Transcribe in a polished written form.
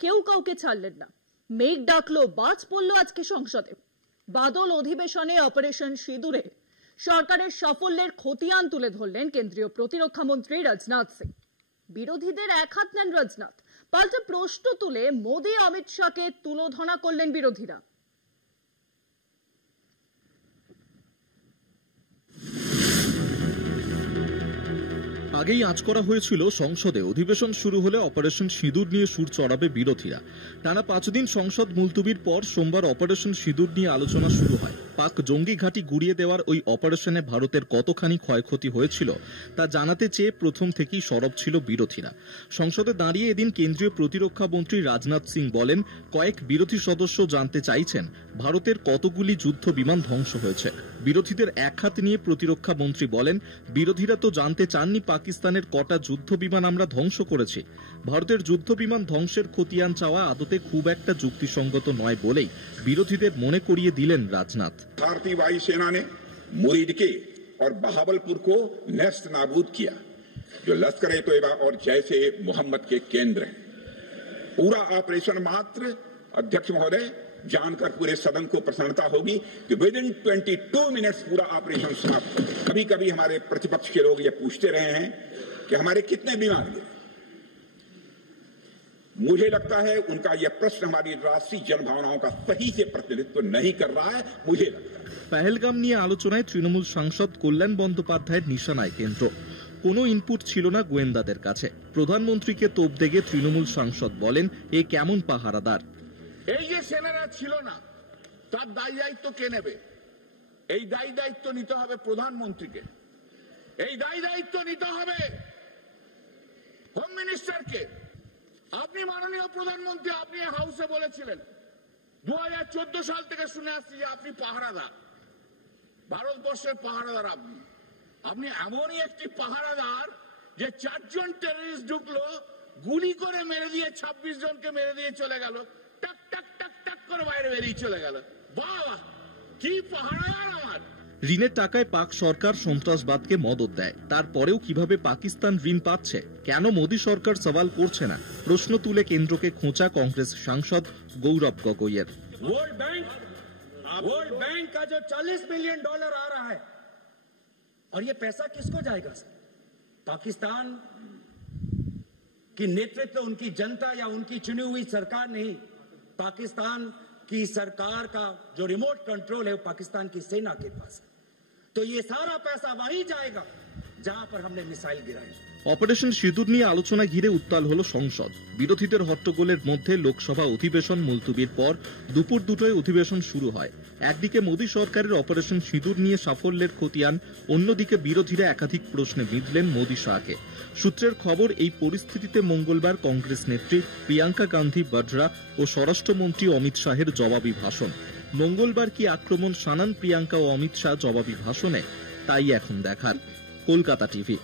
কেউ কাউকে ছাড়লেন না। মেঘ ডাকলো, বাজ পড়লো আজকে সংসদে। বাদল অধিবেশনে অপারেশন সিঁদুরে সরকারের সাফল্যের খতিয়ান তুলে ধরলেন কেন্দ্রীয় প্রতিরক্ষা মন্ত্রী রাজনাথ সিং। বিরোধীদের এক হাত নেন রাজনাথ, পাল্টা প্রশ্ন তুলে মোদী অমিত শাহকে তুলোধনা করলেন বিরোধীরা। আগেই আঁচ করা হয়েছিল সংসদে অধিবেশন শুরু হলে অপারেশন সিঁদুর নিয়ে সুর চড়াবে বিরোধীরা। টানা 5 দিন সংসদ মুলতবির পর সোমবার অপারেশন সিঁদুর নিয়ে আলোচনা শুরু হয়। পাক জঙ্গি ঘাঁটি গুড়িয়ে দেওয়ার ওই অপারেশনে ভারতের কতখানি ক্ষয়ক্ষতি হয়েছিল তা জানাতে চেয়ে প্রথম থেকেই সরব ছিল বিরোধীরা। সংসদে দাঁড়িয়ে এদিন কেন্দ্রীয় প্রতিরক্ষা মন্ত্রী রাজনাথ সিং বলেন, কয়েক বিরোধী সদস্য জানতে চাইছেন ভারতের কতগুলি যুদ্ধ বিমান ধ্বংস হয়েছে। বিরোধীদের এক হাত নিয়ে প্রতিরক্ষা মন্ত্রী বলেন, বিরোধীরা তো জানতে চাননি পাকিস্তানের কটা যুদ্ধ বিমান আমরা ধ্বংস করেছি। ভারতের যুদ্ধ বিমান ধ্বংসের খতিয়ান চাওয়া আদতে খুব একটা যুক্তিসঙ্গত নয় বলেই বিরোধীদের মনে করিয়ে দিলেন রাজনাথ। भारतीय वायुसेना ने मुरीद के और बहावलपुर को नेस्त नाबूद किया, जो लश्कर-ए-तोयबा और जैश ए मोहम्मद के केंद्र हैं। पूरा ऑपरेशन मात्र, अध्यक्ष महोदय, जानकर पूरे सदन को प्रसन्नता होगी कि विद इन 22 मिनट्स पूरा ऑपरेशन समाप्त हो गया। कभी कभी हमारे प्रतिपक्ष के लोग ये पूछते रहे हैं कि हमारे कितने विमान गिरे। मुझे लगता है उनका यह प्रश्न हमारी राष्ट्रीय जनभावनाओं का सही से प्रतिनिधित्व नहीं कर रहा है। मुझे लगता है पहलगाम নিয়ে আলোচনায় তৃণমূল সাংসদ কল্যাণ বন্দ্যোপাধ্যায়ের নিশানায় কেন্দ্র। কোনো ইনপুট ছিল না গোয়েন্দাদের কাছে। প্রধানমন্ত্রীকে তোপ দেগে তৃণমূল সাংসদ বলেন, এ কেমন পাহারাদার। এই যে সেনারা ছিল না, তার দায় দায়িত্ব কে নেবে? এই দায় দায়িত্ব নিতে হবে প্রধানমন্ত্রীকে, এই দায় দায়িত্ব নিতে হবে হোম মিনিস্টারকে। আপনি মাননীয় প্রধানমন্ত্রী, আপনি হাউসে বলেছিলেন 2014 সাল থেকে শুনে আসছি যে আপনি পাহারাদার, ভারতবর্ষের পাহারাদার। আপনি এমনই একটি পাহারাদার যে 4 জন টেররিস্ট ঢুকলো, গুলি করে মেরে দিয়ে 26 জনকে মেরে দিয়ে চলে গেল, টাক টাক টাক টাক করে বাইরে বেরিয়ে চলে গেল। বাহ, কি পাহারাদার আমার। ঋণের টাকায় পাক সরকার সন্ত্রাসবাদকে মদত দেয়, তারপরেও কিভাবে পাকিস্তান ঋণ পাচ্ছে, কেন মোদী সরকার সওয়াল করছে না, প্রশ্ন তুলে কেন্দ্রকে খোঁচা কংগ্রেস সাংসদ গৌরব গগৈয়ের। वर्ल्ड बैंक का जो $40 मिलियन आ रहा है, और ये पैसा किसको जाएगा? पाकिस्तान की नेतृत्व उनकी जनता या उनकी चुनी हुई सरकार नहीं, पाकिस्तान की सरकार का जो रिमोट कंट्रोल है वो पाकिस्तान की सेना के पास है। तो ये सारा पैसा वहीं जाएगा जहां पर हमने मिसाइल गिराई। অপারেশন সিঁদুর নিয়ে আলোচনা ঘিরে উত্তাল হলো সংসদ। বিরোধীদের হট্টগোলের মধ্যে লোকসভা অধিবেশন মুলতবির পর দুপুর 2টায় অধিবেশন শুরু হয়। একদিকে মোদী সরকারের অপারেশন সিঁদুর নিয়ে সাফল্যের খতিয়ান, অন্যদিকে বিরোধীরা একাধিক প্রশ্নে বিঁধলেন মোদী শাহকে। সূত্রের খবর, এই পরিস্থিতিতে মঙ্গলবার কংগ্রেস নেত্রী প্রিয়াঙ্কা গান্ধী বঢ়রা ও স্বরাষ্ট্রমন্ত্রী অমিত শাহের জবাবি ভাষণ। মঙ্গলবার কি আক্রমণ শানান প্রিয়াঙ্কা ও অমিত শাহ জবাবি ভাষণে, তাই এখন দেখার। কলকাতা টিভি।